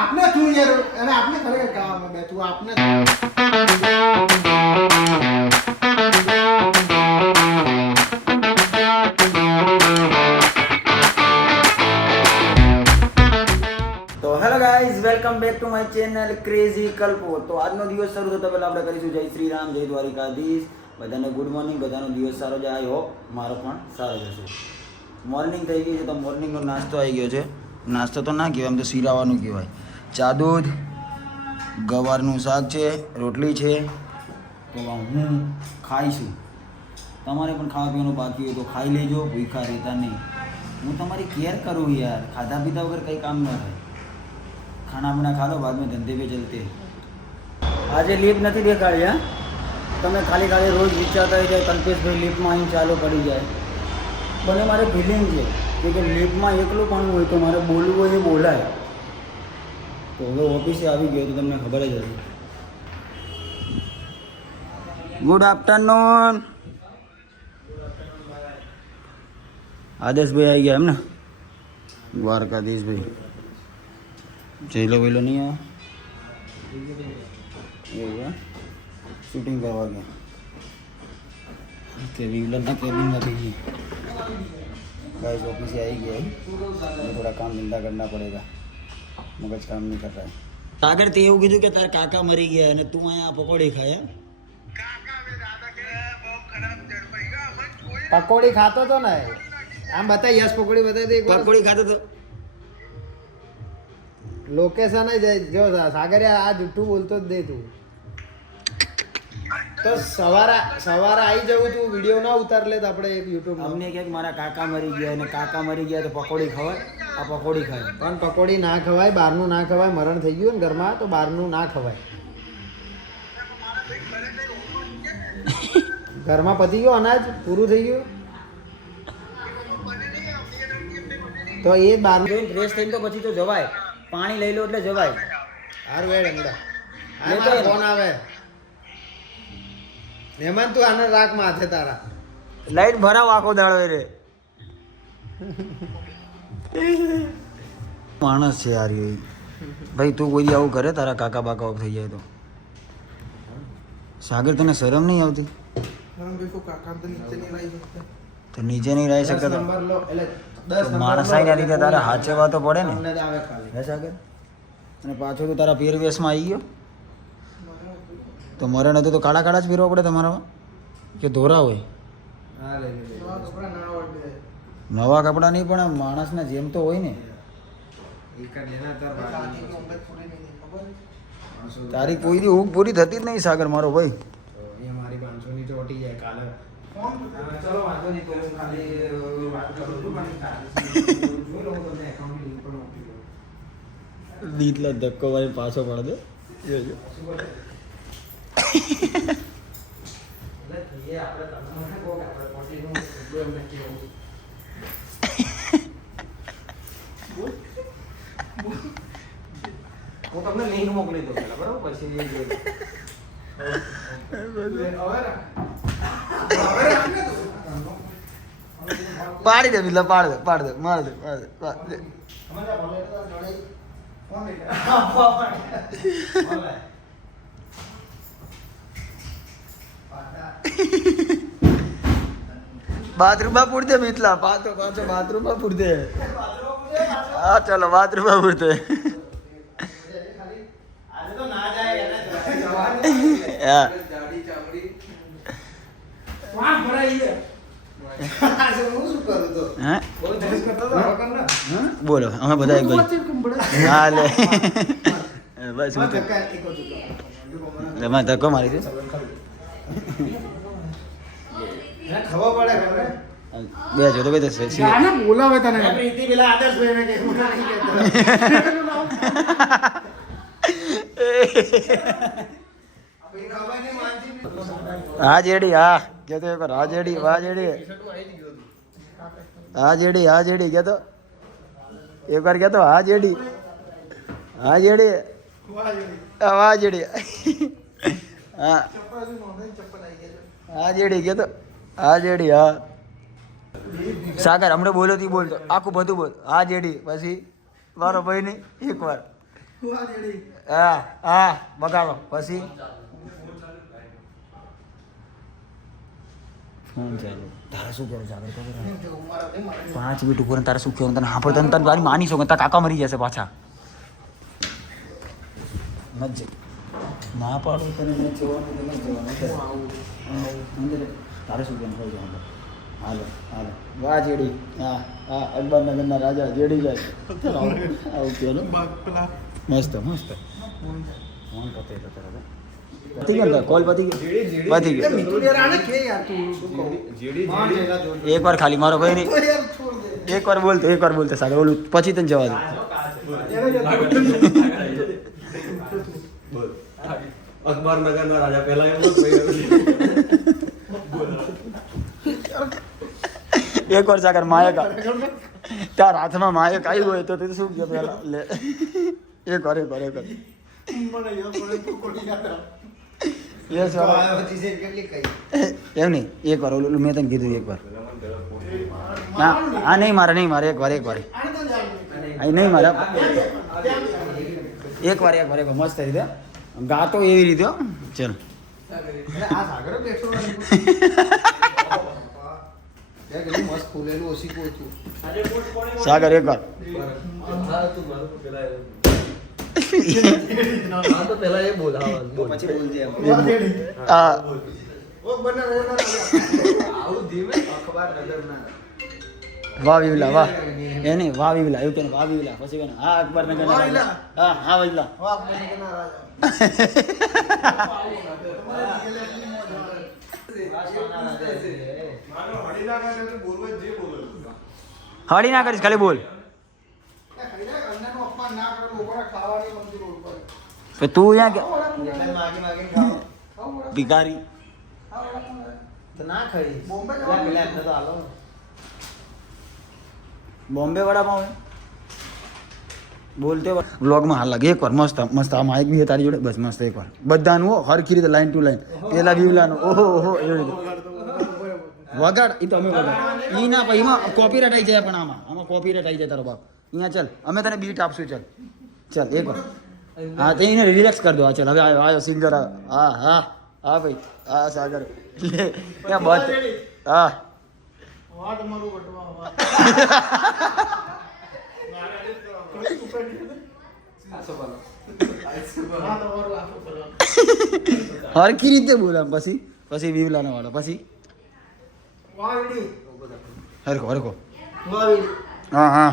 आपने तू यार अरे आपने खरेखर काम में तू आपने તો hello guys welcome back to my channel crazy Kalpo. તો આજનો દિવસ શરૂ થતા પહેલા આપણે કરીશું જય શ્રી રામ, જય દ્વારિકાધીશ. બધાને ગુડ મોર્નિંગ, બધાનો દિવસ સારો જાય. આઈ હોપ મારો પણ સારો જશે. મોર્નિંગ થઈ ગઈ છે તો મોર્નિંગનો નાસ્તો આવી ગયો છે. નાસ્તો તો ના કહેવાય, એમ તો શીરાવાનું કહેવાય. ચા દૂધ, ગવારનું શાક છે, રોટલી છે. તો હું ખાઈશું. તમારે પણ ખાવા પીવાનું બાકી હોય તો ખાઈ લેજો, ભૂખા રહેતા નહીં. હું તમારી કેર કરું યાર, ખાધા પીધા વગર કંઈ કામ ન થાય. ખાના પીના ખા લો, बाद में ધંધે पे चलते. આજે લીપ નથી દેખાડી. હા, તમે ખાલી ખાલી રોજ વિચારતા હોય જાય કલ્પેશભાઈ લીપમાં અહીં ચાલુ પડી જાય. મને મારે ફિલિંગ છે કે લીપમાં એકલું પણ હોય તો મારે બોલવું હોય એ બોલાય. તો હવે ઓફિસે આવી ગયો તો તમને ખબર જ હશે. Good afternoon. આદેશભાઈ આવી ગયા એમ ને? દ્વારકાધીશભાઈ જેલો વેલો નહીં આવ્યા, શૂટિંગ કરવા ગયા. વિલનના કેबिन में भी गाइस ऑफिस से आई गया है. थोड़ा काम धंधा करना पड़ेगा, मगज काम नहीं कर रहा है. सागर ते એવું કીધું કે તાર કાકા મરી ગયા અને તું અહીંયા પકોડી ખાય. पकोड़ी खातो तो ना आम बता यश पकोड़ी बता दे પકોડી ખાતો તો लोकेशन है जो सागर यार आज जूठू बोलतो જ દે તું તો સવારે આવી જવું તું વિડિયો ના ઉતાર લે તો આપણે એક YouTube માં અમને કે મારા કાકા મરી ગયા અને કાકા મરી ગયા તો પકોડી ખવાય. આ પકોડી ખાય પણ પકોડી ના ખવાય, બહારનું ના ખવાય. મરણ થઈ ગયું ને ઘરમાં તો બહારનું ના ખવાય. ઘરમાં પતી ગયો, અનાજ પૂરું થઈ ગયું તો એ બહાર ફ્રેશ થઈને તો પછી તો જવાય. પાણી લઈ લો એટલે જવાય. હાર વેડ એમડા આ મારો ફોન આવે. મહેમાન તું આને રાખ માથે તારા લાઈટ ભરાવ આખો દાડો રે. માણસ છે યાર એ. ભાઈ તું કોઈ દી આવું કરે તારા કાકા બાકા ઓફ થઈ જાય તો? સાગર તને શરમ નહીં આવતી? તો નીચે નહીં રહી શકતા તો માણસ આવીને રીતે તારે હાચવા તો પડે ને. હે સાગર? અને પાછો તું તારા પહેરવેશમાં આવી ગયો તો મરણ હતું તો કાળા કાળા જ પહેરવા પડે તમારામાં કે ધોરા હોય? નવા કપડાં નહીં પણ માણસના જેમ તો હોય ને. તારી કોઈની ઊંઘ પૂરી થતી જ નહીં સાગર મારો ભાઈ. દીતલો ધક્કો વાળી પાછો પડ દે. હું તમને લિંક મોકલી દઉં પેલા બરાબર, પછી પાડી દે બિલ્લા, પાડ દે માર દે. બાથરૂમમાં પૂરતે મિથલા પાછો બાથરૂમમાં પૂરતે. હા ચાલો બાથરૂમમાં પૂરતે. બોલો અમે બધા એક બાજુ. હા લે બસ હું ધક્કો મારી દે. ખબર પડે બે જો તો બે દસ ગાને બોલાવે તને પ્રીતિ પેલા આદર્શભાઈ ને કે હું નહીં કહેતો હા જેડી હા કે તો એક હા જેડી વાહ જેડી હા જેડી કે તો એક વાર કે તો હા જેડી વાહ જેડી હા હા જેડી કે તો હા જેડી હા સાગર હમણાં બોલ્યો તી બોલતો આખું બધું બોલ હા જેડી પછી મારો ભાઈ નહીં એક વાર હા હા બગાડો પછી ફોન ચાલુ તારે શું કહેવું સાગર ખબર 5 મિનિટ ઉપર તારે શું કહેવું તને હા પણ તને તારી માની શકો તારા કાકા મરી જશે પાછા મત ના પાડો તને મત જવાનું તો મત જવાનું તારે શું કહેવું કહી દઉં હાલો હાલો વાહ જેડી હા હા અકબરનગરના રાજા જેડી જાય આવું કહેલો મસ્ત મસ્ત ફોન પતે તો તરત પતી ગયો કોલ પતી ગયો એક વાર ખાલી મારો ભાઈ નહીં એક વાર બોલતો સાગર ઓલું પછી તને જવા દે અકબરનગરના રાજા પહેલા એમ એક વાર સાગર માયક તાર હાથમાં માયક આવી હોય તો તું શું કે પેલા લે એક વાર એમ નહીં એક વાર ઓલું મેં તને કીધું એક વાર હા નહીં મારે એક વાર નહીં મારે એક વાર મસ્ત રીતે ગાતો એવી રીતે ચલ સાગર એક વાર વાહ વિવલા વાહ એ નહીં વાહ વિવલા એવું કે વાહ વિવલા પછી કે હા અકબરનગર હા હા વિવલા હળી ના કરીશ ખાલી બોલ તું અહીંયા કે ભિખારી બોમ્બે વડાપાવ બોલતે વ્લોગમાં હાલ લાગે એકવાર મસ્ત મસ્ત આ માઇક બી તારી જોડે બસ મસ્ત એકવાર બધાનું હો હરખી રીતે લાઈન ટુ લાઈન પેલા વિવલાનો ઓહો ઓહો એવી રીતે વગાડ એ તો અમે વગાડ ઈ ના પછી એમાં કોપીરાઇટ આવી જાય પણ આમાં કોપીરાઇટ આવી જાય તારો બાપ અહીંયા ચાલ અમે તને બીટ આપશું ચાલ એકવાર હા તે એને રિલેક્સ કરી દો ચાલ હવે આવ્યો સિંગર હા હા હા ભાઈ હા સાગર લે ક્યાં બત હા હરખી રીતે બોલા પછી વિવલાનો વાળો પછી હરખો હા હા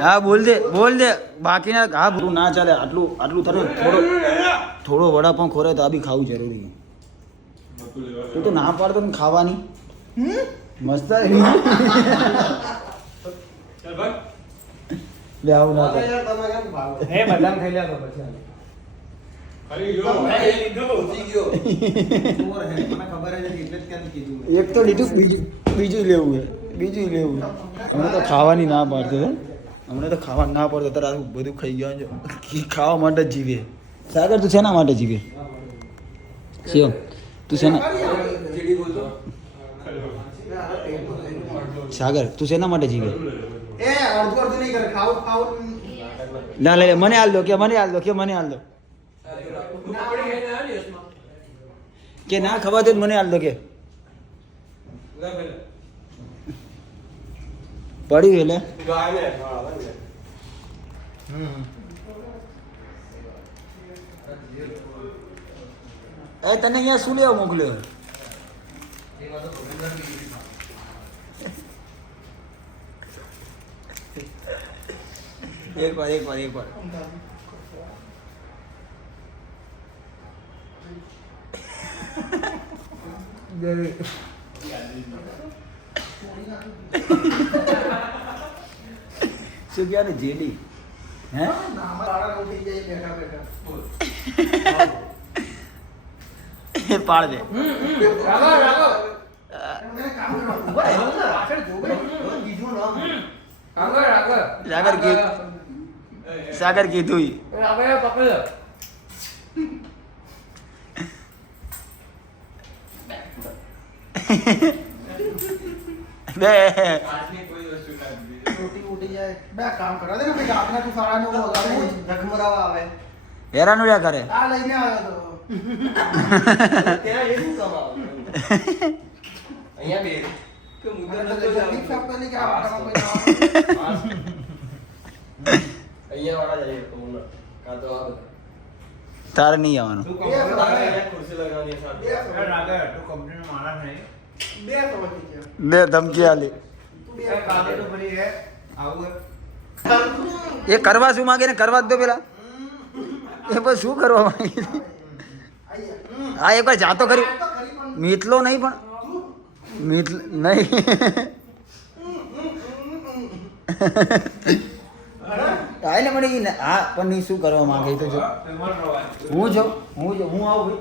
હા બોલ દે બાકીના હા બધું ના ચાલે આટલું તને થોડો વડાપાઉં ખોરે તો આ બી ખાવું જરૂરી તું તો ના પાડતો ને ખાવાની મસ્ત લે આવું ના એક તો લીધું બીજું લેવું હમણાં તો ખાવાની ના પાડતો હમણાં તો ખાવા ના પડતો તારે બધું ખાઈ ગયો ખાવા માટે જ જીવે સાગર તું શેના માટે જીવે શિવમ તું શેના સાગર તું શેના માટે જીવે ના લે મને હાલ દો કે મને હાલ દો કે ના ખવા દે મને હાલ દો કે પડી એટલે એ તને અહીંયા શું લેવા મોકલ્યો એક વાર શું કહ્યા ને જેડી હે પાડ દે સાગર કીધું બે કામ કરા દે ને ભાઈ આપના તું સારા નો રખમરાવા આવે હેરાન રહ્યા કરે આ લઈને આવ્યો તો ત્યાં એ શું કામ આવે અહીંયા બે કે મુદ્દા ન તો જલ્દી સાફ કરી કે આ કોઈ અહીંયા વાળા જઈએ તો કા તો આ બધા તારે નહીં આવવાનું તું કમ્પ્યુટર અહીંયા ખુરશી લગાવવાની સાથે બે સમજી ગયા બે ધમકી આલી એ કરવા શું માંગે ને કરવા જ દો પેલા એ પછી શું કરવા માંગે હા એક વાર જાતો કરી મીતલો નહીં પણ મીત નહીં એટલે પણ હા પણ નહીં શું કરવા માંગે તો જો હું આવું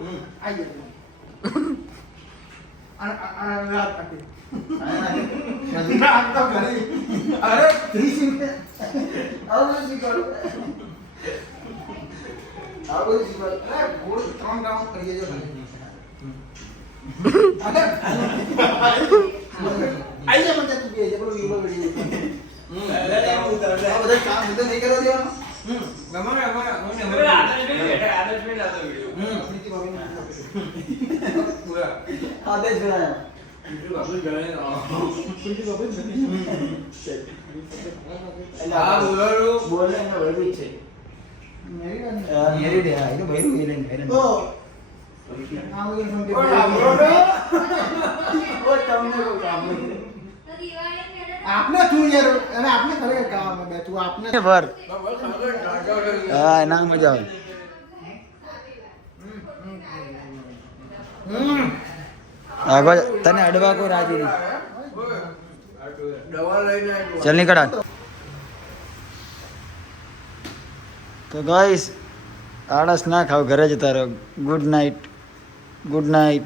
અરે 30 મિનિટ આવું શીખવાડો આવું શીખવાડો અરે ગોળ 3 રાઉન્ડ કરીએ જો આઈ જા મને તું કે જે પેલો વિવો વિડિયો આ બધા કામ બધું નહીં કરવા દેવાનું આદેશ બનાયા બોલે ને વળી છે મેરી દે આ તો ભૈરું એલેન તો આ વગર ફોન આપને તું યાર અને આપને ખરેખર કામ બે તું આપને ભર હા ના મજા આવે આગળ તને અડવા કોઈ રાજી નહીં ચલ નીકળ તો ગાઈસ આળસ ના ખાવ ઘરે જતા રહો good night good night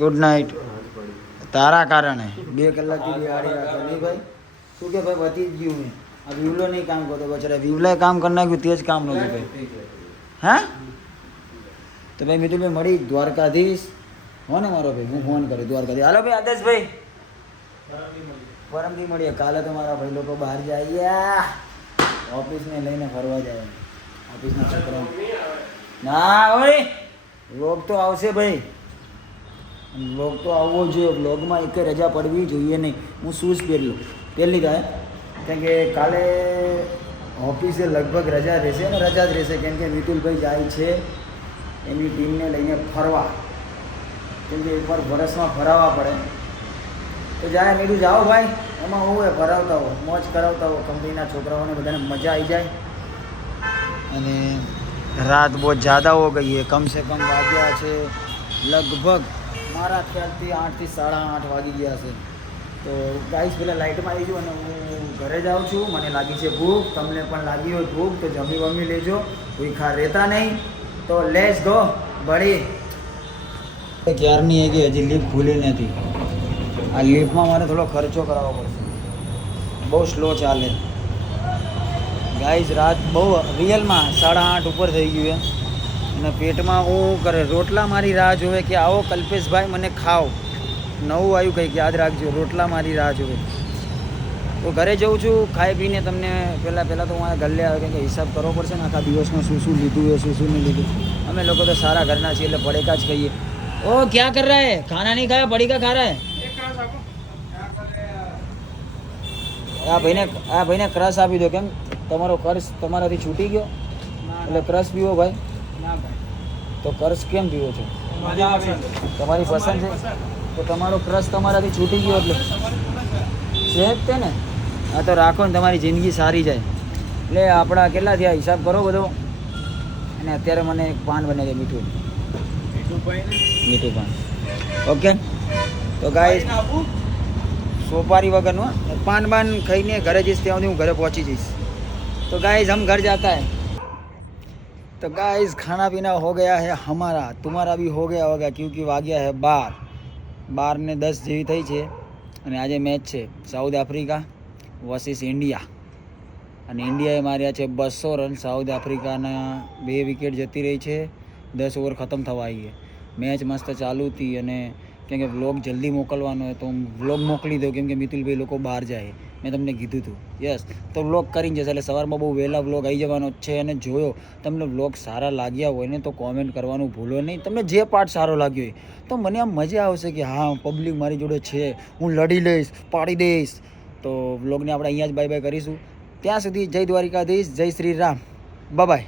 good night તારા કારણે 2 કલાકથી બિહાડી રાખો નહીં ભાઈ શું કે ભાઈ વધી જ ગયું મેં આ વિવલો નહીં કામ કરતો બચારા વિવલાએ કામ કરી નાખ્યું તે જ કામ નહોતું ભાઈ હા તો ભાઈ મિતુલભાઈ મળી દ્વારકાધીશ હો ને મારો ભાઈ હું ફોન કર્યો દ્વારકાધીશ હાલો ભાઈ આદેશભાઈ પરમથી મળીએ કાલે તો મારા ભાઈ લોકો બહાર જાય ઓફિસને લઈને ફરવા જાય ઓફિસના છોકરા ના ઓય વ્લોગ તો આવશે ભાઈ વ્લોગ તો આવવો જોઈએ વ્લોગમાં એક રજા પડવી જોઈએ નહીં હું શૂઝ પહેલી ગાય કેમ કે કાલે ઓફિસે લગભગ રજા રહેશે ને રજા જ રહેશે કેમ કે મિતુલભાઈ જાય છે એની ટીમને લઈને ફરવા કેમ કે એકવાર વર્ષમાં ફરાવવા પડે તો જાય મેળું જાઓ ભાઈ એમાં હું એ ફરાવતા હો મોજ કરાવતા હો કંપનીના છોકરાઓને બધાને મજા આવી જાય અને રાત બહુ જ્યાદા હો ગઈ है कम से कम વાગ્યા છે લગભગ મારા ખ્યાલથી 8 થી 8:30 વાગી ગયા છે તો ગાઈસ પેલા લાઇટમાં આવી જાઓ અને હું ઘરે જાઉં છું મને લાગી છે ભૂખ તમને પણ લાગી હોય ભૂખ તો જમી વમી લેજો કોઈ ખા રહેતા નહીં તો લેટ્સ ગો બળી ક્યારની है कि હજી લિફ્ટ ખુલી નથી આ લિફ્ટમાં મારે થોડો ખર્ચો કરાવવો પડશે બહુ સ્લો ચાલે ગાઈઝ રાત બહુ રિયલમાં 8:30 ઉપર થઈ ગયું છે અને પેટમાં હું કરે રોટલા મારી રાહ જોવે કે આવો કલ્પેશભાઈ મને ખાઓ નવું આવ્યું કંઈક યાદ રાખજો રોટલા મારી રાહ જોવે તો ઘરે જઉં છું ખાઈ પીને તમને પહેલાં તો હું આ ઘરે આવે કેમ કે હિસાબ કરવો પડશે ને આખા દિવસમાં શું લીધું है શું નહીં લીધું અમે લોકો તો સારા ઘરના છીએ એટલે પડીકા જ ખાઈએ ओ क्या कर रहा है खाना नहीं खाया पड़ीका खा रहा है આ ભાઈને ક્રશ આપી દો કેમ તમારો કર્શ તમારાથી છૂટી ગયો એટલે ક્રશ પીવો ભાઈ તો કર્શ કેમ પીવો છો તમારી પસંદ છે તો તમારો ક્રશ તમારાથી છૂટી ગયો એટલે છે જ તે ને. આ તો રાખો ને તમારી જિંદગી સારી જાય. એટલે આપણા કેટલા થયા હિસાબ કરો બધો. અને અત્યારે મને એક પાન બનાવી દે મીઠું પાન. ઓકે તો ગાઈસ સોપારી વગરનું પાન બાન ખાઈને ઘરે જઈશ ત્યાં સુધી હું ઘરે પહોંચી જઈશ. तो गाइस हम घर जाता है. तो गाइस खाना पीना हो गया है हमारा, तुम्हारा भी हो गया होगा क्योंकि वाग्या है 12:10 જેવી થઈ છે. અને આજે મેચ છે સાઉથ આફ્રિકા વર્સિસ ઇન્ડિયા. અને ઇન્ડિયાએ માર્યા છે 200 રન. સાઉથ આફ્રિકાના 2 વિકેટ જતી રહી છે. 10 ઓવર ખતમ થવા આવી છે. મેચ મસ્ત ચાલુ હતી અને કેમ કે વ્લોગ જલ્દી મોકલવાનો હોય તો હું વ્લોગ મોકલી દઉં કેમ કે મિતુલભાઈ લોકો બહાર જાય. મેં તમને કીધું હતું યસ. તો વ્લોગ કરીને જશે એટલે સવારમાં બહુ વહેલા વ્લોગ આવી જવાનો છે. અને જોયો તમને વ્લોગ સારા લાગ્યા હોય ને તો કોમેન્ટ કરવાનું ભૂલો નહીં. તમને જે પાર્ટ સારો લાગ્યો હોય તો મને આમ મજા આવશે કે હા પબ્લિક મારી જોડે છે, હું લડી લઈશ, પાડી દઈશ. તો વ્લોગને આપણે અહીંયા જ બાય બાય કરીશું. ત્યાં સુધી જય દ્વારિકાધીશ, જય શ્રી રામ, બાય બાય.